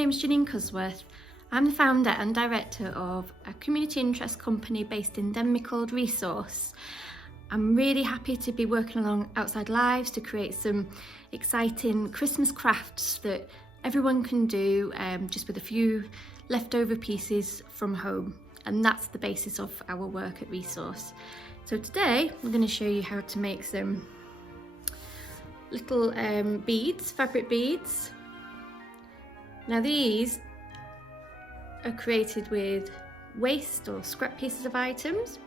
name's Janine Cusworth. I'm the founder and director of a community interest company based in Denby called RevivOL. I'm really happy to be working along Outside Lives to create some exciting Christmas crafts that everyone can do just with a few leftover pieces from home. And that's the basis of our work at RevivOL. So today I'm going to show you how to make some little beads, fabric beads. Now these are created with waste or scrap pieces of items.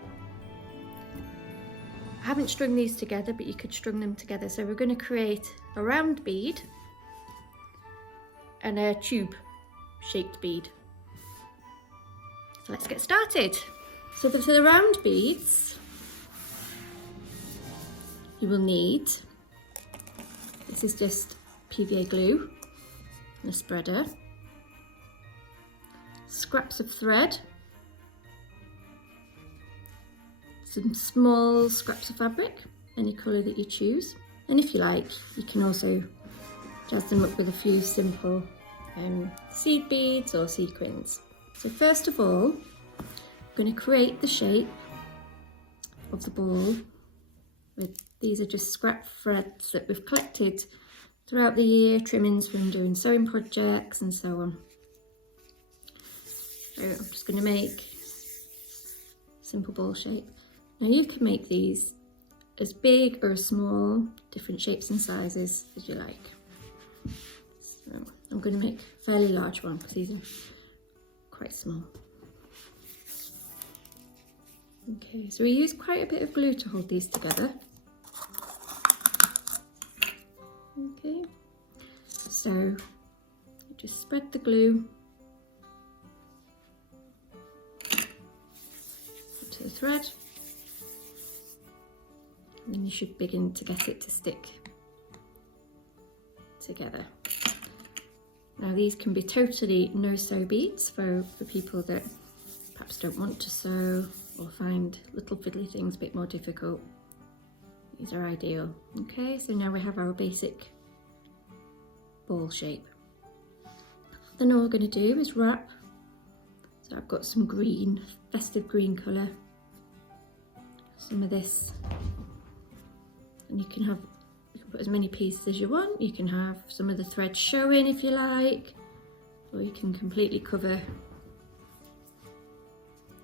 I haven't strung these together, but you could string them together. So we're going to create a round bead and a tube shaped bead. So let's get started. So for the round beads, you will need, this is just PVA glue and a spreader, scraps of thread, some small scraps of fabric, any colour that you choose, and if you like you can also jazz them up with a few simple seed beads or sequins. So first of all, I'm going to create the shape of the ball these are just scrap threads that we've collected throughout the year, trimmings from doing sewing projects and so on. So I'm just going to make a simple ball shape. Now you can make these as big or as small, different shapes and sizes as you like. So I'm going to make a fairly large one because these are quite small. Okay, so we use quite a bit of glue to hold these together. Okay, so just spread the glue to the thread, and then you should begin to get it to stick together. Now these can be totally no-sew beads for people that perhaps don't want to sew or find little fiddly things a bit more difficult. These are ideal. Okay, so now we have our basic ball shape. Then all we're going to do is wrap. So I've got some green, festive green colour, some of this, and you can put as many pieces as you want. You can have some of the thread showing if you like, or you can completely cover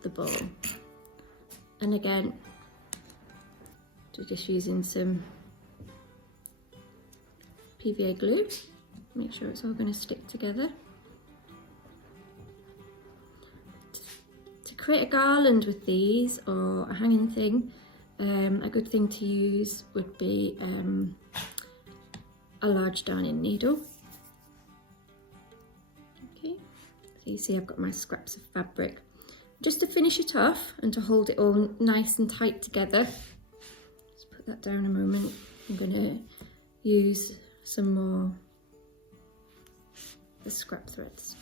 the ball. And again, just using some PVA glue, make sure it's all going to stick together. To create a garland with these or a hanging thing, a good thing to use would be a large darning needle. Okay, so you see I've got my scraps of fabric. Just to finish it off and to hold it all nice and tight together, just put that down a moment. I'm going to use some more the scrap threads.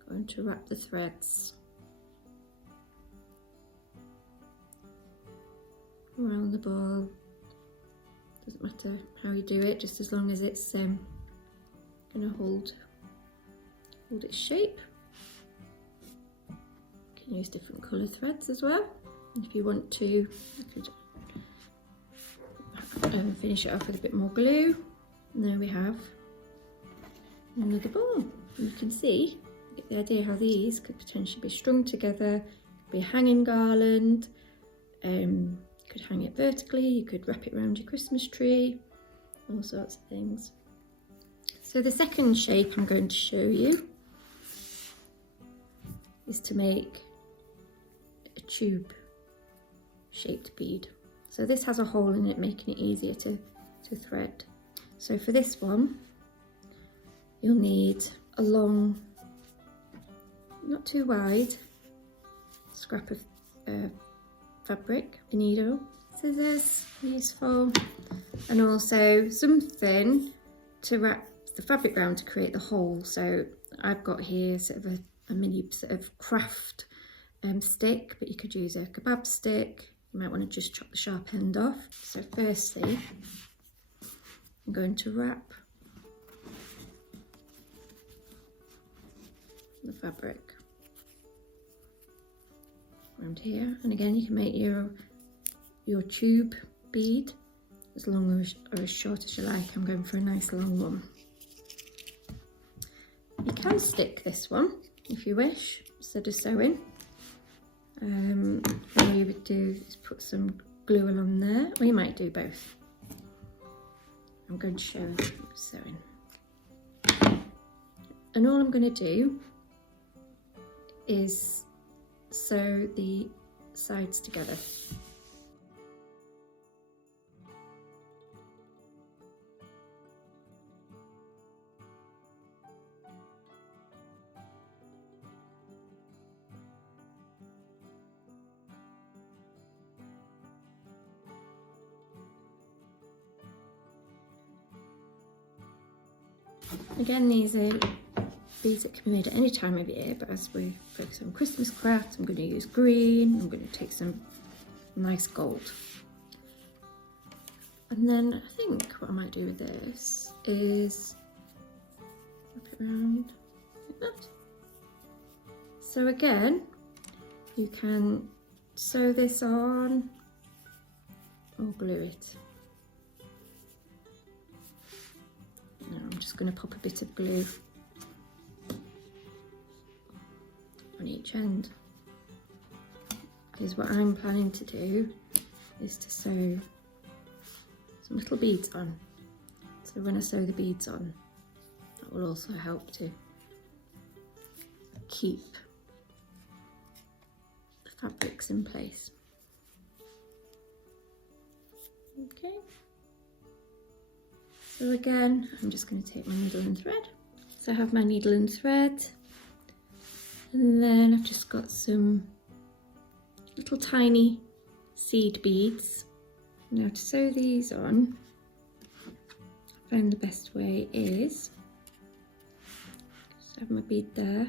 I'm going to wrap the threads around the ball. Doesn't matter how you do it, just as long as it's going to hold its shape. You can use different colour threads as well. And if you want to, you could finish it off with a bit more glue. And there we have another ball. And you can see, get the idea how these could potentially be strung together, could be a hanging garland, you could hang it vertically, you could wrap it around your Christmas tree, all sorts of things. So the second shape I'm going to show you is to make a tube shaped bead. So this has a hole in it, making it easier to thread. So for this one, you'll need a long, not too wide, scrap of fabric, a needle, scissors, useful, and also something to wrap the fabric around to create the hole. So I've got here sort of a mini sort of craft stick, but you could use a kebab stick. You might want to just chop the sharp end off. So firstly, I'm going to wrap the fabric around here. And again, you can make your tube bead as long or as short as you like. I'm going for a nice long one. You can stick this one if you wish, instead of sewing. All you would do is put some glue along there, or you might do both. I'm going to show sewing. And all I'm going to do is sew the sides together. Again, these are beads that can be made at any time of year, but as we focus on Christmas crafts, I'm going to use green. I'm going to take some nice gold. And then I think what I might do with this is wrap it around like that. So again, you can sew this on or glue it. Now I'm just going to pop a bit of glue on each end, because what I'm planning to do is to sew some little beads on. So when I sew the beads on, that will also help to keep the fabrics in place. Okay. So again, I'm just going to take my needle and thread. So I have my needle and thread, and then I've just got some little tiny seed beads. Now to sew these on, I find the best way is just have my bead there.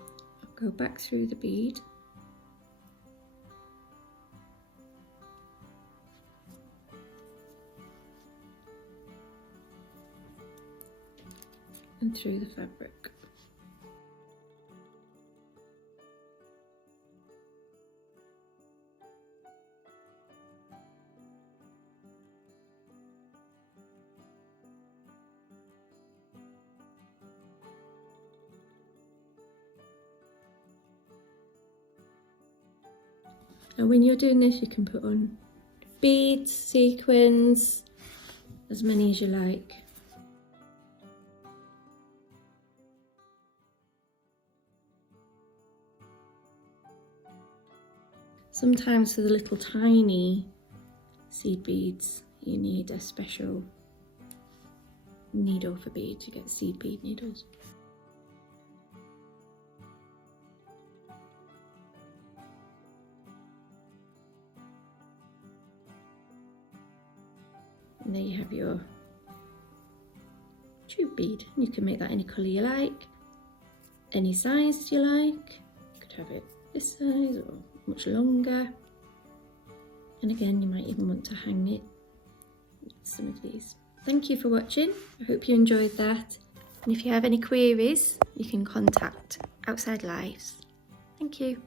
I'll go back through the bead. And through the fabric. And when you're doing this, you can put on beads, sequins, as many as you like. Sometimes for the little tiny seed beads, you need a special needle for beads. You get seed bead needles. And there you have your tube bead. You can make that any colour you like, any size you like. You could have it this size or much longer. And again, you might even want to hang it with some of these. Thank you for watching. I hope you enjoyed that. And if you have any queries, you can contact Outside Lives. Thank you.